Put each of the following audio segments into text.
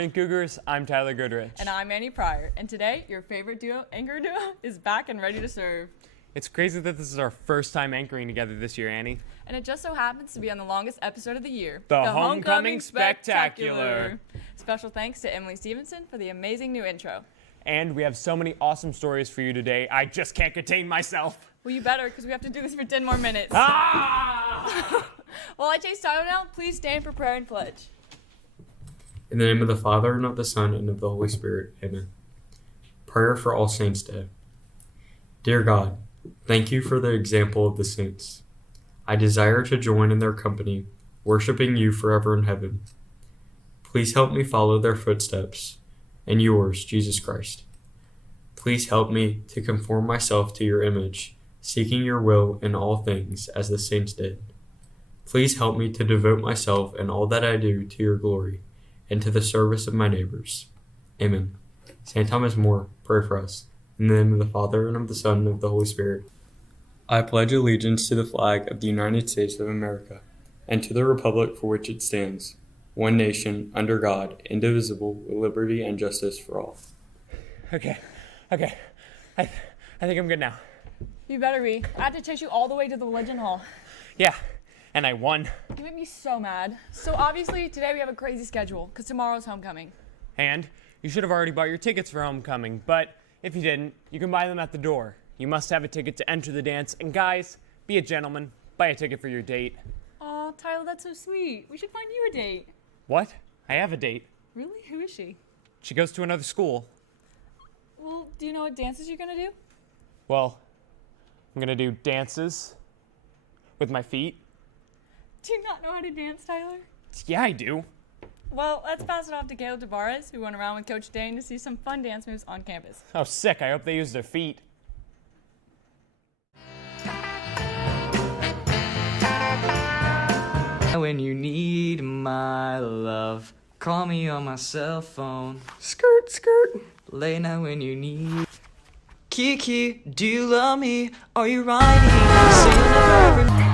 morning, Cougars. I'm Tyler Goodrich. And I'm Annie Pryor. And today, your favorite anchor duo is back and ready to serve. It's crazy that this is our first time anchoring together this year, Annie. And it just so happens to be on the longest episode of the year. The Homecoming Spectacular. Special thanks to Emily Stevenson for the amazing new intro. And we have so many awesome stories for you today, I just can't contain myself. Well, you better, because we have to do this for 10 more minutes. Ah! While I chase Tyler down, please stand for prayer and pledge. In the name of the Father, and of the Son, and of the Holy Spirit. Amen. Prayer for All Saints' Day. Dear God, thank you for the example of the saints. I desire to join in their company, worshiping you forever in heaven. Please help me follow their footsteps, and yours, Jesus Christ. Please help me to conform myself to your image, seeking your will in all things as the saints did. Please help me to devote myself and all that I do to your glory and to the service of my neighbors. Amen. St. Thomas More, pray for us. In the name of the Father, and of the Son, and of the Holy Spirit. I pledge allegiance to the flag of the United States of America, and to the republic for which it stands, one nation, under God, indivisible, with liberty and justice for all. Okay. I think I'm good now. You better be. I had to chase you all the way to the Religion Hall. Yeah, and I won. You make me so mad. So obviously, today we have a crazy schedule, because tomorrow's homecoming. And you should have already bought your tickets for homecoming, but if you didn't, you can buy them at the door. You must have a ticket to enter the dance, and guys, be a gentleman. Buy a ticket for your date. Aw, Tyler, that's so sweet. We should find you a date. What? I have a date. Really? Who is she? She goes to another school. Well, do you know what dances you're gonna do? Well, I'm gonna do dances with my feet. Do you not know how to dance, Tyler? Yeah, I do. Well, let's pass it off to Caleb Tavares, who went around with Coach Dane to see some fun dance moves on campus. Oh, sick. I hope they use their feet. When you need my love, call me on my cell phone. Skirt, skirt. Late night when you need. Kiki, do you love me? Are you riding? Saying never ever.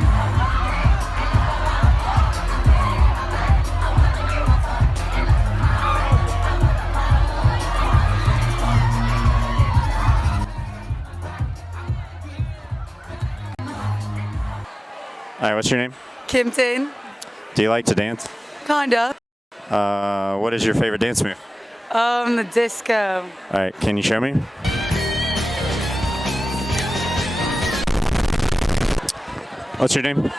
All right, what's your name? Kimpton. Do you like to dance? Kinda. What is your favorite dance move? The disco. All right, can you show me? What's your name?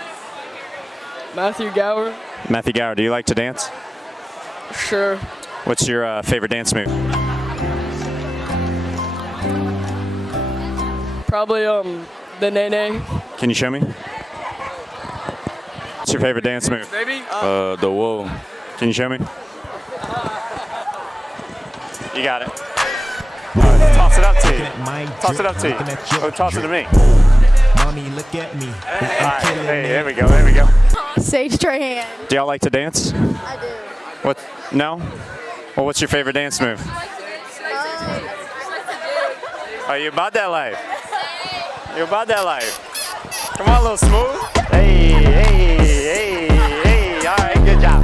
Matthew Gower. Matthew Gower. Do you like to dance? Sure. What's your favorite dance move? Probably the Nene. Can you show me? What's your favorite dance move? Baby. The whoa. Can you show me? You got it. Toss it up to you. Toss it up to you. Oh, toss it to me. Mommy, look at me. All right. Hey, there we go. There we go. Sage Trahan. Do y'all like to dance? I do. What? No? Well, what's your favorite dance move? Are you about that life? You about that life? Come on, little smooth. Hey. All right, good job.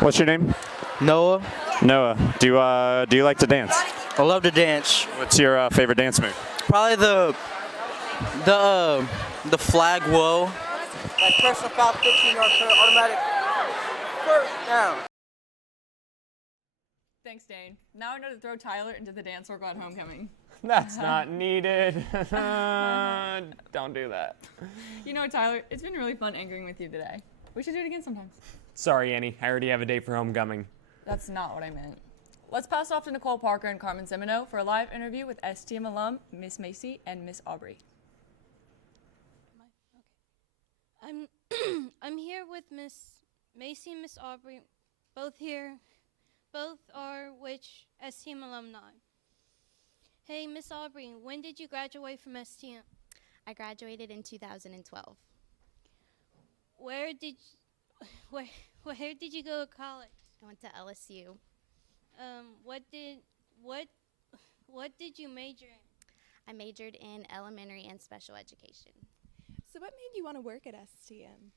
What's your name? Noah. Noah. Do you like to dance? I love to dance. What's your favorite dance move? Probably the flag whoa. Like personal foul 15-yard automatic. First down. Thanks, Dane. Now I know to throw Tyler into the dance circle at homecoming. That's not needed. Don't do that. You know, Tyler, it's been really fun anchoring with you today. We should do it again sometimes. Sorry, Annie. I already have a date for homecoming. That's not what I meant. Let's pass off to Nicole Parker and Carmen Semino for a live interview with STM alum Miss Macy and Miss Aubrey. I'm here with Miss Macy and Miss Aubrey, both are which STM alumni. Hey, Miss Aubrey, when did you graduate from STM? I graduated in 2012. Where did you go to college? I went to LSU. What did you major in? I majored in elementary and special education. So what made you want to work at STM?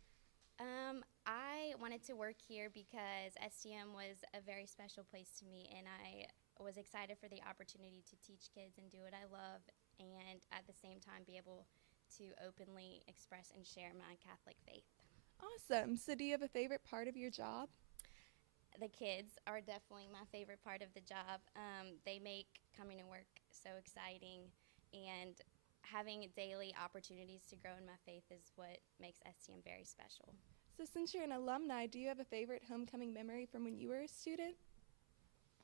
I wanted to work here because STM was a very special place to me, and I was excited for the opportunity to teach kids and do what I love, and at the same time be able to openly express and share my Catholic faith. Awesome. So do you have a favorite part of your job? The kids are definitely my favorite part of the job. They make coming to work so exciting, and having daily opportunities to grow in my faith is what makes STM very special. So since you're an alumni, do you have a favorite homecoming memory from when you were a student?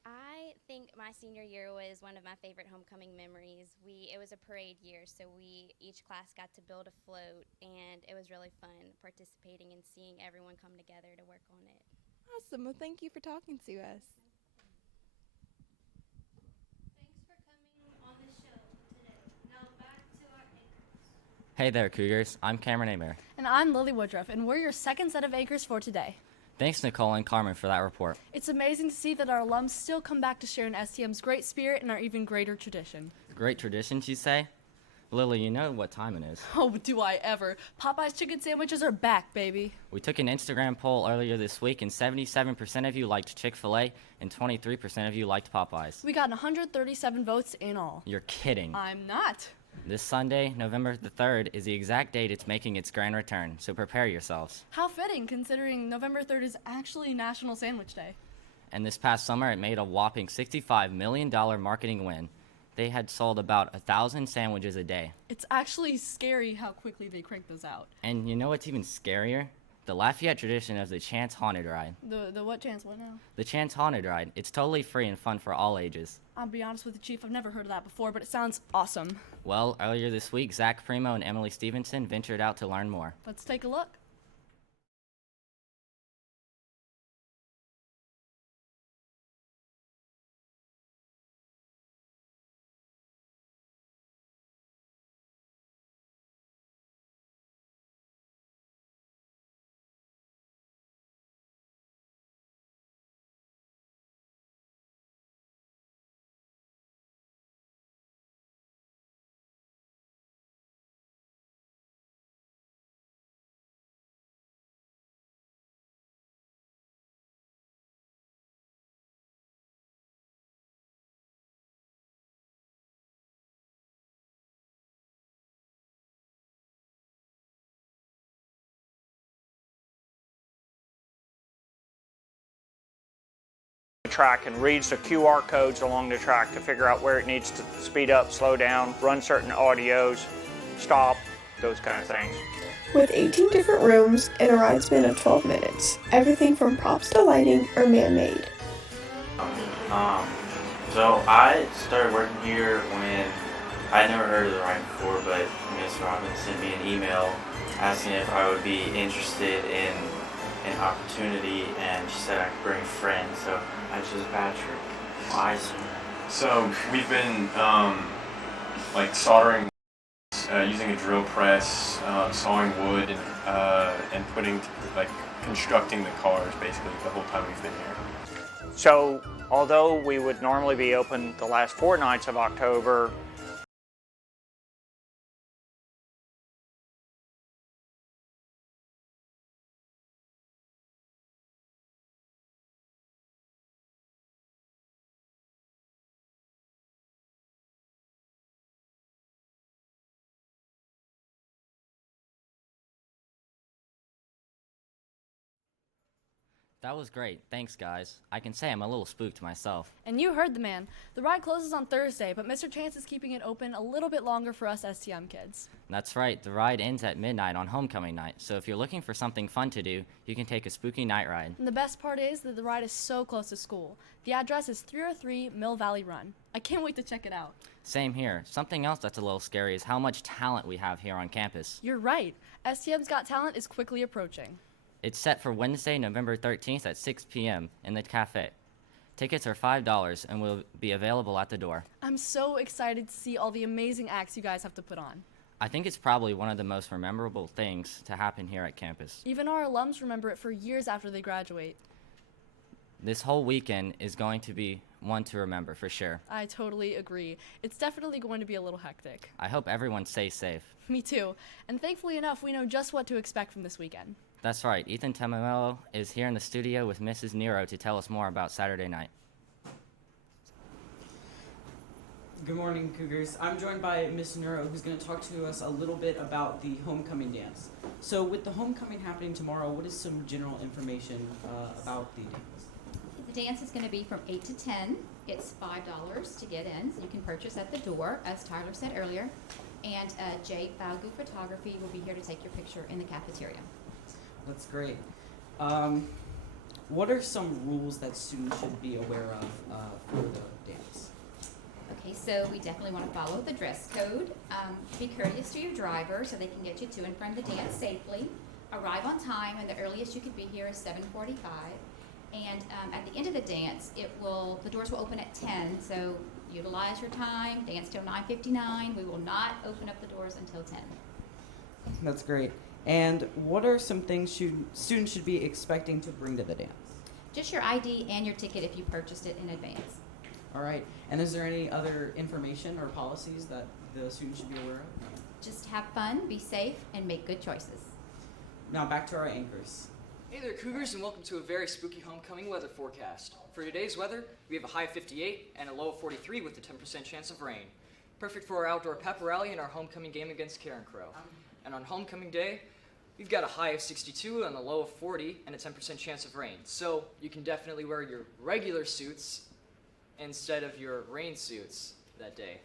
I think my senior year was one of my favorite homecoming memories. It was a parade year, so each class got to build a float, and it was really fun participating and seeing everyone come together to work on it. Awesome. Well, thank you for talking to us. Thanks for coming on the show today. Now back to our anchors. Hey there, Cougars. I'm Cameron Amer. And I'm Lily Woodruff, and we're your second set of anchors for today. Thanks, Nicole and Carmen, for that report. It's amazing to see that our alums still come back to share in STM's great spirit and our even greater tradition. Great traditions, you say? Lily, you know what time it is. Oh, do I ever. Popeye's chicken sandwiches are back, baby. We took an Instagram poll earlier this week, and 77% of you liked Chick-fil-A, and 23% of you liked Popeyes. We got 137 votes in all. You're kidding. I'm not. This Sunday, November the 3rd, is the exact date it's making its grand return, so prepare yourselves. How fitting, considering November 3rd is actually National Sandwich Day. And this past summer, it made a whopping $65 million marketing win. They had sold about 1,000 sandwiches a day. It's actually scary how quickly they crank those out. And you know what's even scarier? The Lafayette tradition of the Chance Haunted Ride. The what chance? What now? The Chance Haunted Ride. It's totally free and fun for all ages. I'll be honest with you, Chief, I've never heard of that before, but it sounds awesome. Well, earlier this week, Zach Primo and Emily Stevenson ventured out to learn more. Let's take a look. Track and reads the QR codes along the track to figure out where it needs to speed up, slow down, run certain audios, stop, those kind of things. With 18 different rooms and a ride span of 12 minutes, everything from props to lighting are man-made. So I started working here when I never heard of the ride before, but Miss Robbins sent me an email asking if I would be interested in an opportunity, and she said I could bring friends, so I chose Patrick. Why? So we've been like soldering, using a drill press, sawing wood, and putting constructing the cars basically the whole time we've been here. So although we would normally be open the last 4 nights of October, That was great. Thanks, guys. I can say I'm a little spooked myself. And you heard the man. The ride closes on Thursday, but Mr. Chance is keeping it open a little bit longer for us STM kids. That's right. The ride ends at midnight on homecoming night, so if you're looking for something fun to do, you can take a spooky night ride. And the best part is that the ride is so close to school. The address is 303 Mill Valley Run. I can't wait to check it out. Same here. Something else that's a little scary is how much talent we have here on campus. You're right. STM's Got Talent is quickly approaching. It's set for Wednesday, November 13th at 6 p.m. in the cafe. Tickets are $5 and will be available at the door. I'm so excited to see all the amazing acts you guys have to put on. I think it's probably one of the most memorable things to happen here at campus. Even our alums remember it for years after they graduate. This whole weekend is going to be one to remember for sure. I totally agree. It's definitely going to be a little hectic. I hope everyone stays safe. Me too. And thankfully enough, we know just what to expect from this weekend. That's right. Ethan Tamamello is here in the studio with Mrs. Nero to tell us more about Saturday night. Good morning, Cougars. I'm joined by Miss Nero, who's going to talk to us a little bit about the homecoming dance. So with the homecoming happening tomorrow, what is some general information about the dance? The dance is going to be from 8 to 10. It's $5 to get in. So you can purchase at the door, as Tyler said earlier. And Jay Falgu Photography will be here to take your picture in the cafeteria. That's great. What are some rules that students should be aware of for the dance? Okay, so we definitely want to follow the dress code. Be courteous to your driver so they can get you to and from the dance safely. Arrive on time, and the earliest you could be here is 7:45. And at the end of the dance, the doors will open at 10, so utilize your time, dance till 9:59. We will not open up the doors until 10. That's great. And what are some things students should be expecting to bring to the dance? Just your ID and your ticket if you purchased it in advance. All right. And is there any other information or policies that the students should be aware of? Just have fun, be safe, and make good choices. Now back to our anchors. Hey there, Cougars, and welcome to a very spooky homecoming weather forecast. For today's weather, we have a high of 58 and a low of 43 with a 10% chance of rain. Perfect for our outdoor pep rally and our homecoming game against Karen Crow. And on homecoming day, we've got a high of 62 and a low of 40 and a 10% chance of rain. So you can definitely wear your regular suits instead of your rain suits that day.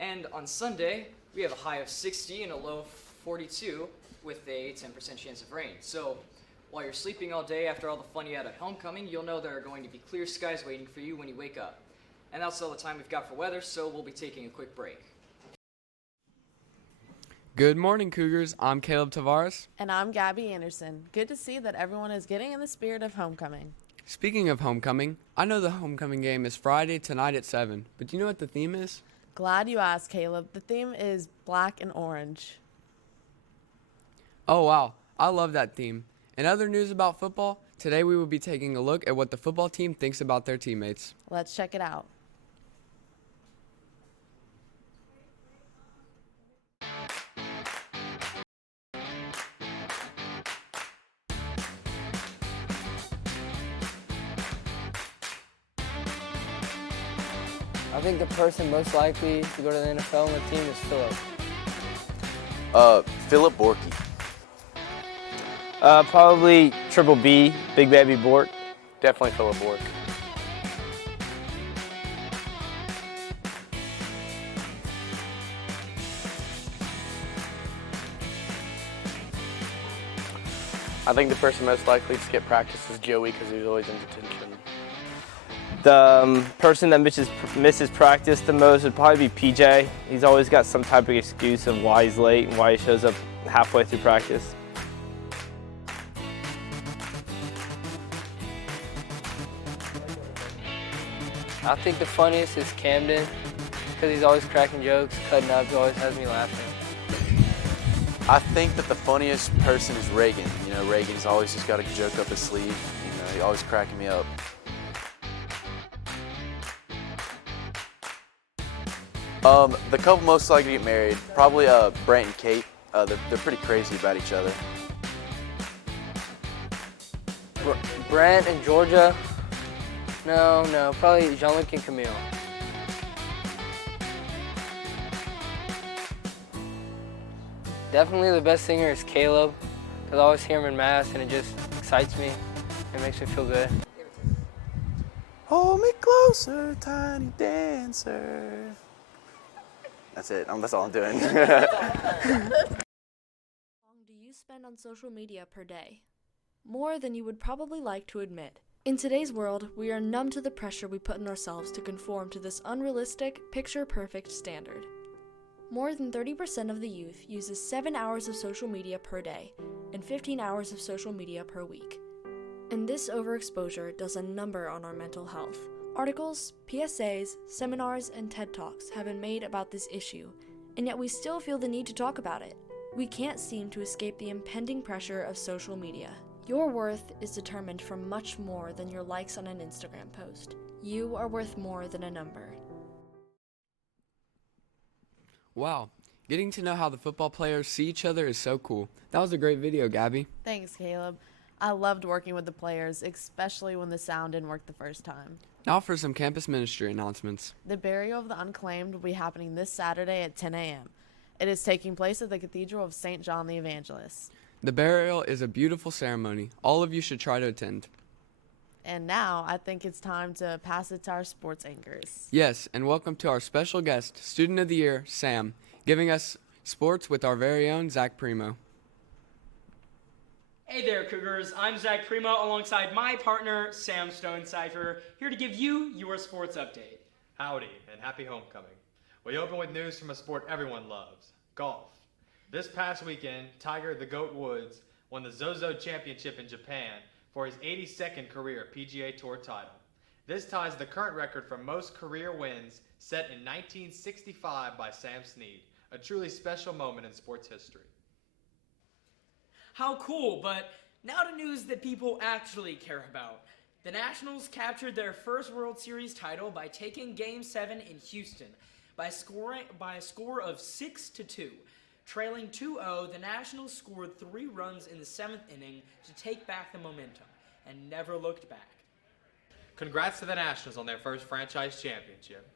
And on Sunday, we have a high of 60 and a low of 42 with a 10% chance of rain. So while you're sleeping all day after all the fun you had at homecoming, you'll know there are going to be clear skies waiting for you when you wake up. And that's all the time we've got for weather, so we'll be taking a quick break. Good morning, Cougars. I'm Caleb Tavares. And I'm Gabby Anderson. Good to see that everyone is getting in the spirit of homecoming. Speaking of homecoming, I know the homecoming game is Friday tonight at 7, but do you know what the theme is? Glad you asked, Caleb. The theme is black and orange. Oh, wow. I love that theme. In other news about football, today we will be taking a look at what the football team thinks about their teammates. Let's check it out. I think the person most likely to go to the NFL on the team is Philip. Philip Borky. Probably Triple B, Big Baby Bork. Definitely Philip Bork. I think the person most likely to skip practice is Joey because he's always in detention. The person that misses practice the most would probably be PJ. He's always got some type of excuse of why he's late and why he shows up halfway through practice. I think the funniest is Camden because he's always cracking jokes, cutting up, he always has me laughing. I think that the funniest person is Reagan. You know, Reagan's always just got a joke up his sleeve. You know, he always cracking me up. The couple most likely to get married, probably Brent and Kate. They're pretty crazy about each other. Brent and Georgia? No, probably Jean-Luc and Camille. Definitely the best singer is Caleb, because I always hear him in Mass and it just excites me. It makes me feel good. Hold me closer, tiny dancer. That's it. That's all I'm doing. How long do you spend on social media per day? More than you would probably like to admit. In today's world, we are numb to the pressure we put on ourselves to conform to this unrealistic, picture-perfect standard. More than 30% of the youth uses 7 hours of social media per day and 15 hours of social media per week. And this overexposure does a number on our mental health. Articles, PSAs, seminars, and TED Talks have been made about this issue, and yet we still feel the need to talk about it. We can't seem to escape the impending pressure of social media. Your worth is determined from much more than your likes on an Instagram post. You are worth more than a number. Wow. Getting to know how the football players see each other is so cool. That was a great video, Gabby. Thanks, Caleb. I loved working with the players, especially when the sound didn't work the first time. Now for some campus ministry announcements. The burial of the unclaimed will be happening this Saturday at 10 a.m. It is taking place at the Cathedral of St. John the Evangelist. The burial is a beautiful ceremony. All of you should try to attend. And now I think it's time to pass it to our sports anchors. Yes, and welcome to our special guest, Student of the Year, Sam, giving us sports with our very own Zach Primo. Hey there, Cougars. I'm Zach Primo alongside my partner, Sam Stonecipher, here to give you your sports update. Howdy, and happy homecoming. We open with news from a sport everyone loves, golf. This past weekend, Tiger the Goat Woods won the Zozo Championship in Japan for his 82nd career PGA Tour title. This ties the current record for most career wins set in 1965 by Sam Snead, a truly special moment in sports history. How cool, but now to news that people actually care about. The Nationals captured their first World Series title by taking Game 7 in Houston by a score of 6-2. Trailing 2-0, the Nationals scored 3 runs in the 7th inning to take back the momentum and never looked back. Congrats to the Nationals on their first franchise championship.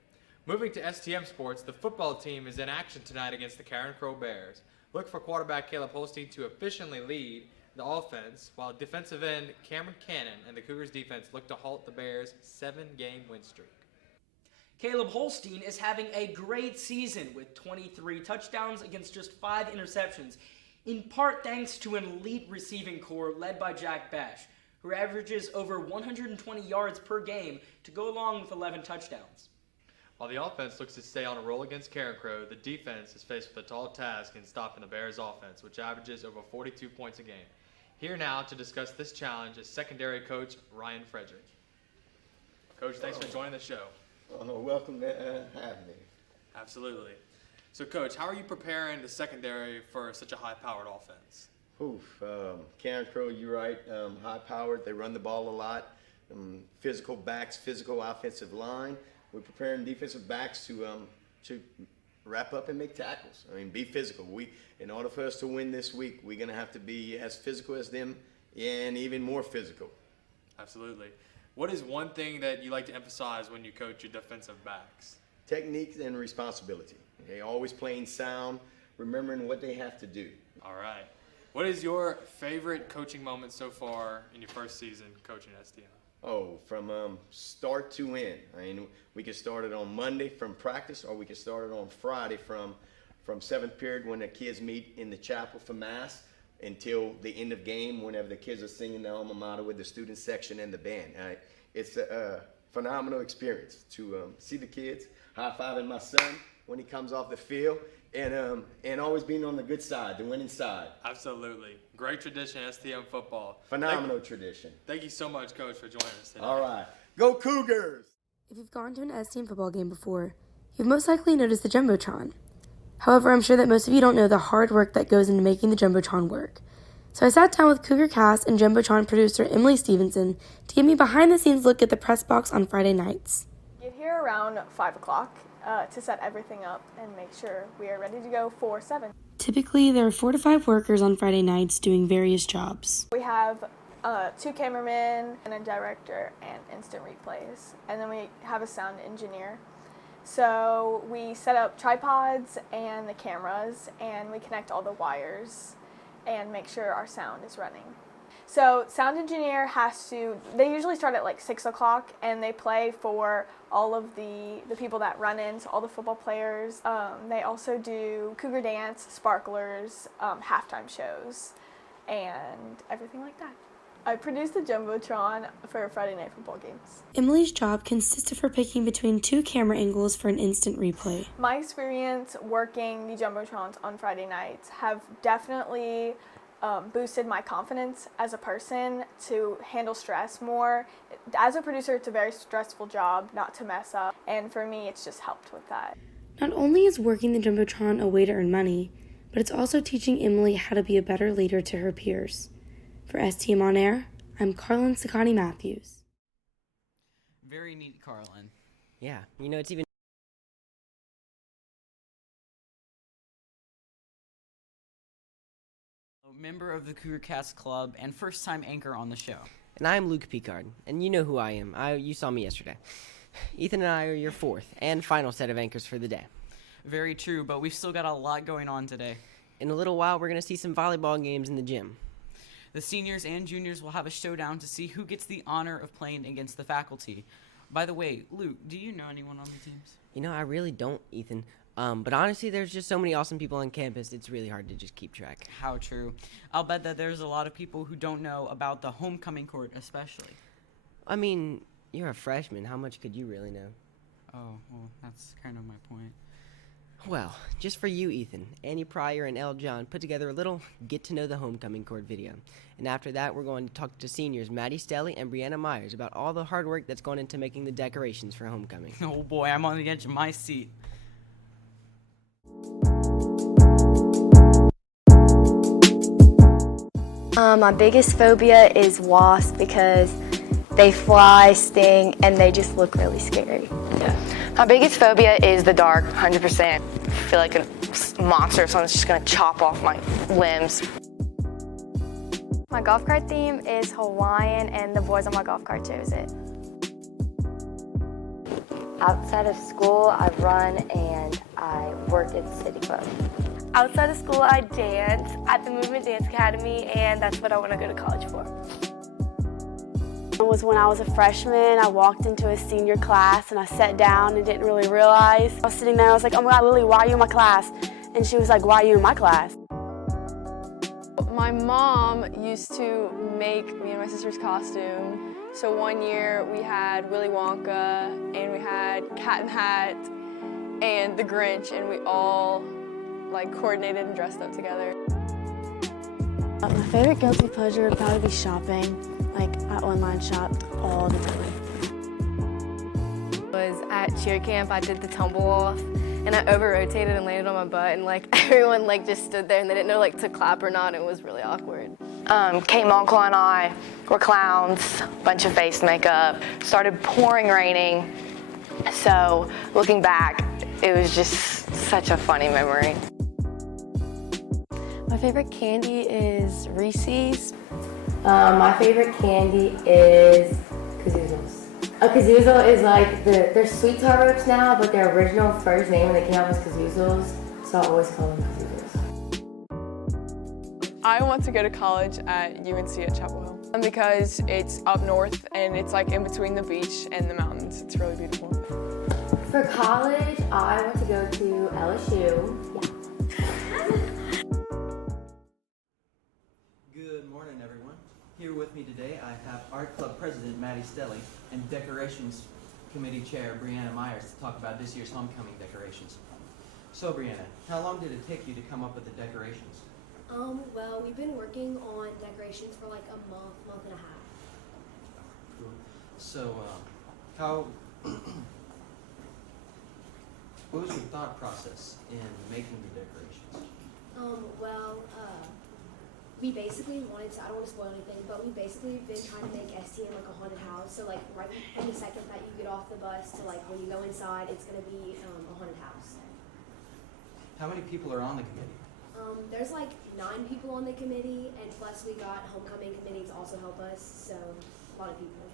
Moving to STM sports, the football team is in action tonight against the Karen Crow Bears. Look for quarterback Caleb Holstein to efficiently lead the offense, while defensive end Cameron Cannon and the Cougars defense look to halt the Bears' 7-game win streak. Caleb Holstein is having a great season with 23 touchdowns against just 5 interceptions, in part thanks to an elite receiving corps led by Jack Bash, who averages over 120 yards per game to go along with 11 touchdowns. While the offense looks to stay on a roll against Karen Crow, the defense is faced with a tall task in stopping the Bears' offense, which averages over 42 points a game. Here now to discuss this challenge is secondary coach Ryan Frederick. Coach, thanks for joining the show. Welcome to have me. Absolutely. So, Coach, how are you preparing the secondary for such a high-powered offense? Karen Crow, you're right. High-powered. They run the ball a lot. Physical backs, physical offensive line. We're preparing defensive backs to wrap up and make tackles. I mean, be physical. In order for us to win this week, we're going to have to be as physical as them and even more physical. Absolutely. What is one thing that you like to emphasize when you coach your defensive backs? Technique and responsibility. Okay, always playing sound, remembering what they have to do. All right. What is your favorite coaching moment so far in your first season coaching STM? From start to end. I mean, we can start it on Monday from practice, or we can start it on Friday from 7th period when the kids meet in the chapel for Mass until the end of game whenever the kids are singing the alma mater with the student section and the band. It's a phenomenal experience to see the kids, high-fiving my son when he comes off the field, and always being on the good side, the winning side. Absolutely. Great tradition, STM football. Phenomenal tradition. Thank you so much, Coach, for joining us today. All right. Go Cougars! If you've gone to an STM football game before, you've most likely noticed the Jumbotron. However, I'm sure that most of you don't know the hard work that goes into making the Jumbotron work. So I sat down with Cougar Cast and Jumbotron producer Emily Stevenson to give me a behind-the-scenes look at the press box on Friday nights. Get here around 5 o'clock to set everything up and make sure we are ready to go for 7. Typically, there are 4 to 5 workers on Friday nights doing various jobs. We have 2 cameramen and a director and instant replays, and then we have a sound engineer. So we set up tripods and the cameras, and we connect all the wires and make sure our sound is running. So sound engineer they usually start at like 6 o'clock, and they play for all of the people that run in, so all the football players. They also do Cougar Dance, Sparklers, halftime shows, and everything like that. I produced the Jumbotron for Friday night football games. Emily's job consists of her picking between 2 camera angles for an instant replay. My experience working the Jumbotrons on Friday nights have definitely boosted my confidence as a person to handle stress more. As a producer, it's a very stressful job not to mess up, and for me, it's just helped with that. Not only is working the Jumbotron a way to earn money, but it's also teaching Emily how to be a better leader to her peers. For STM On Air, I'm Carlin Sakani Matthews. Very neat, Carlin. Yeah, it's even member of the Cougar Cast Club and first-time anchor on the show. And I'm Luke Picard, and you know who I am. You saw me yesterday. Ethan and I are your fourth and final set of anchors for the day. Very true, but we've still got a lot going on today. In a little while, we're going to see some volleyball games in the gym. The seniors and juniors will have a showdown to see who gets the honor of playing against the faculty. By the way, Luke, do you know anyone on the teams? You know, I really don't, Ethan. But honestly, there's just so many awesome people on campus, it's really hard to just keep track. How true. I'll bet that there's a lot of people who don't know about the homecoming court especially. I mean, you're a freshman. How much could you really know? Oh, well, that's kind of my point. Well, just for you, Ethan, Annie Pryor and L. John put together a little Get to Know the Homecoming Court video. And after that, we're going to talk to seniors Maddie Stelly and Brianna Myers about all the hard work that's gone into making the decorations for homecoming. Oh boy, I'm on the edge of my seat. My biggest phobia is wasps because they fly, sting, and they just look really scary. Yeah. My biggest phobia is the dark, 100%. I feel like a monster, so it's just gonna chop off my limbs. My golf cart theme is Hawaiian, and the boys on my golf cart chose it. Outside of school, I run and I work at the City Club. Outside of school, I dance at the Movement Dance Academy, and that's what I want to go to college for. It was when I was a freshman. I walked into a senior class and I sat down and didn't really realize. I was sitting there and I was like, oh my God, Lily, why are you in my class? And she was like, why are you in my class? My mom used to make me and my sister's costume. So one year we had Willy Wonka and we had Cat in the Hat and the Grinch, and we all coordinated and dressed up together. My favorite guilty pleasure would probably be shopping. I online shop all the time. Was at cheer camp, I did the tumble off and I over-rotated and landed on my butt, and everyone just stood there and they didn't know to clap or not. It was really awkward. Kate Monkla and I were clowns, bunch of face makeup, started pouring raining. So looking back, it was just such a funny memory. My favorite candy is Reese's. My favorite candy is Kazoozles. A Kazoozle is they're sweet tar ropes now, but their original first name when they came out was Kazoozles, so I always call them Kazoozles. I want to go to college at UNC at Chapel Hill because it's up north and it's in between the beach and the mountains. It's really beautiful. For college, I want to go to LSU. Good morning, everyone. Here with me today, I have Art Club President Maddie Stelly and Decorations Committee Chair Brianna Myers to talk about this year's homecoming decorations. So, Brianna, how long did it take you to come up with the decorations? Well, we've been working on decorations for a month and a half. Cool. So, how what was your thought process in making the decorations? We basically wanted to, I don't want to spoil anything, but we basically been trying to make STM a haunted house. So right in the second that you get off the bus to when you go inside, it's going to be a haunted house. How many people are on the committee? There's 9 people on the committee, and plus we got homecoming committee to also help us, so a lot of people.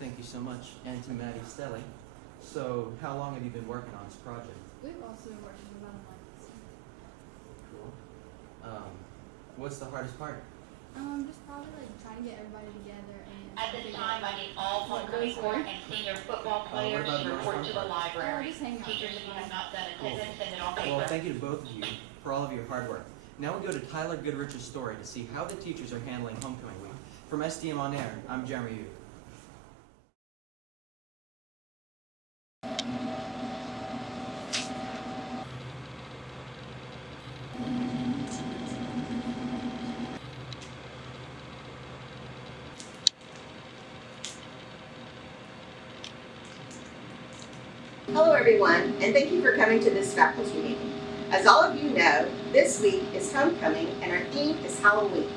Thank you so much. And to Maddie Stelly. So, how long have you been working on this project? We've also been working for about a month. Cool. What's the hardest part? Just probably trying to get everybody together and. At this time, I need all homecoming court and senior football players to report to the library. Teachers, if you have not done attendance, send it on paper. Well, thank you to both of you for all of your hard work. Now we go to Tyler Goodrich's story to see how the teachers are handling homecoming week. From STM On Air, I'm Jeremy Yu. Hello everyone, and thank you for coming to this faculty meeting. As all of you know, this week is homecoming and our theme is Halloween.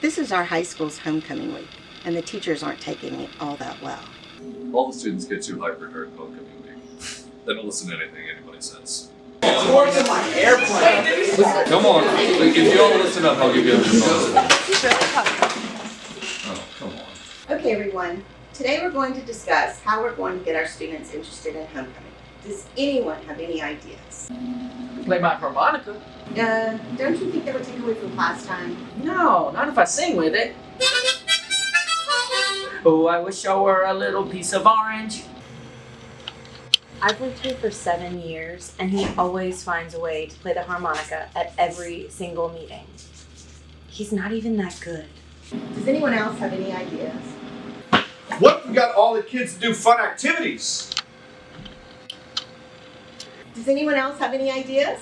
This is our high school's homecoming week, and the teachers aren't taking it all that well. All the students get too hyper during homecoming week. They don't listen to anything anybody says. Towards my airplane. Come on, if you all listen up, I'll give you a Oh, come on. Okay, everyone. Today we're going to discuss how we're going to get our students interested in homecoming. Does anyone have any ideas? Play my harmonica. Don't you think that would take away from class time? No, not if I sing with it. Oh, I wish I were a little piece of orange. I've lived here for 7 years, and he always finds a way to play the harmonica at every single meeting. He's not even that good. Does anyone else have any ideas? What if we got all the kids to do fun activities? Does anyone else have any ideas?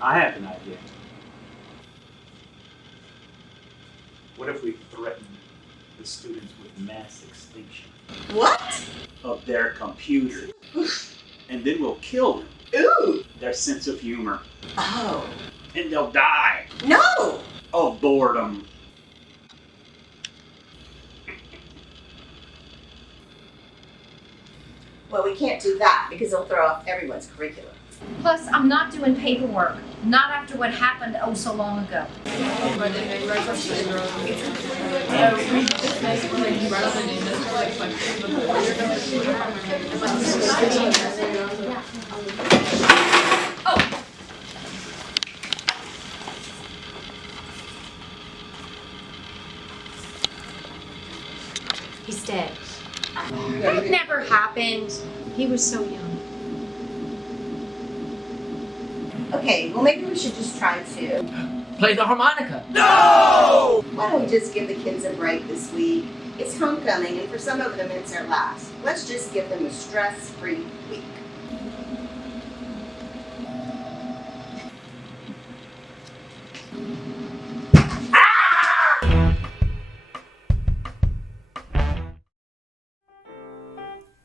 I have an idea. What if we threaten the students with mass extinction? What? Of their computers. And then we'll kill them. Ooh! Their sense of humor. Oh. And they'll die. No! Of boredom. Well, we can't do that because it'll throw off everyone's curriculum. Plus, I'm not doing paperwork. Not after what happened oh so long ago. He's dead. That never happened. He was so young. Okay, well maybe we should just try to play the harmonica. No! Why don't we just give the kids a break this week? It's homecoming, and for some of them it's their last. Let's just give them a stress-free week.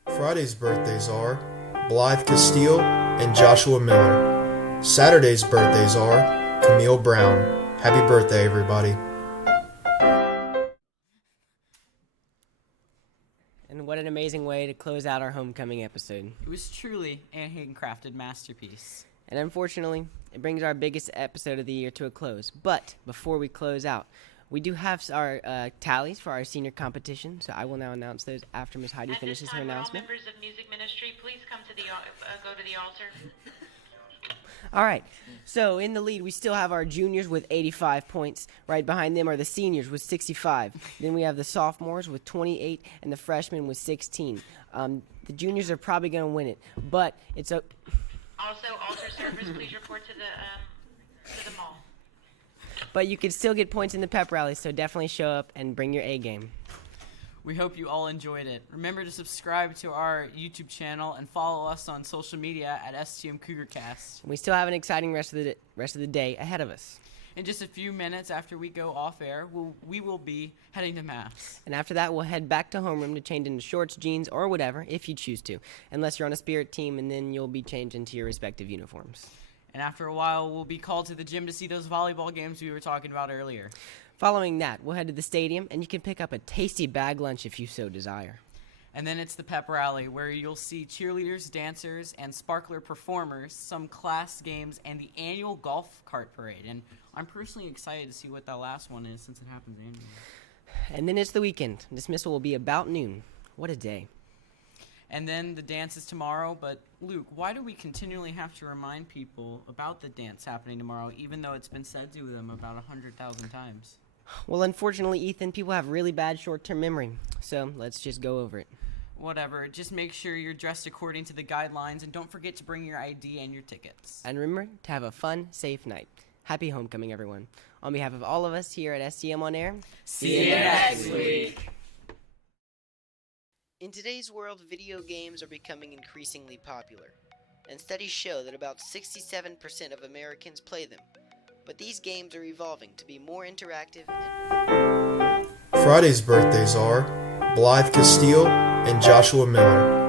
Friday's birthdays are Blythe Castile and Joshua Miller. Saturday's birthdays are Camille Brown. Happy birthday, everybody. And what an amazing way to close out our homecoming episode. It was truly a handcrafted masterpiece. And unfortunately, it brings our biggest episode of the year to a close. But before we close out, we do have our tallies for our senior competition, so I will now announce those after Ms. Heidi finishes her announcement. Members of music ministry, please come to the go to the altar. All right, so in the lead, we still have our juniors with 85 points. Right behind them are the seniors with 65. Then we have the sophomores with 28 and the freshmen with 16. The juniors are probably going to win it, but it's a... Also, altar service, please report to the mall. But you can still get points in the pep rally, so definitely show up and bring your A game. We hope you all enjoyed it. Remember to subscribe to our YouTube channel and follow us on social media at STM CougarCast. We still have an exciting rest of the day ahead of us. In just a few minutes after we go off air, we will be heading to Mass. And after that, we'll head back to homeroom to change into shorts, jeans, or whatever, if you choose to. Unless you're on a spirit team, and then you'll be changed into your respective uniforms. And after a while, we'll be called to the gym to see those volleyball games we were talking about earlier. Following that, we'll head to the stadium, and you can pick up a tasty bag lunch if you so desire. And then it's the pep rally, where you'll see cheerleaders, dancers, and sparkler performers, some class games, and the annual golf cart parade. And I'm personally excited to see what that last one is, since it happens annually. And then it's the weekend. Dismissal will be about noon. What a day. And then the dance is tomorrow, but Luke, why do we continually have to remind people about the dance happening tomorrow, even though it's been said to them about 100,000 times? Well, unfortunately, Ethan, people have really bad short-term memory, so let's just go over it. Whatever, just make sure you're dressed according to the guidelines, and don't forget to bring your ID and your tickets. And remember to have a fun, safe night. Happy homecoming, everyone. On behalf of all of us here at STM On Air, see you next week. In today's world, video games are becoming increasingly popular, and studies show that about 67% of Americans play them. But these games are evolving to be more interactive and... Friday's birthdays are Blythe Castile and Joshua Miller.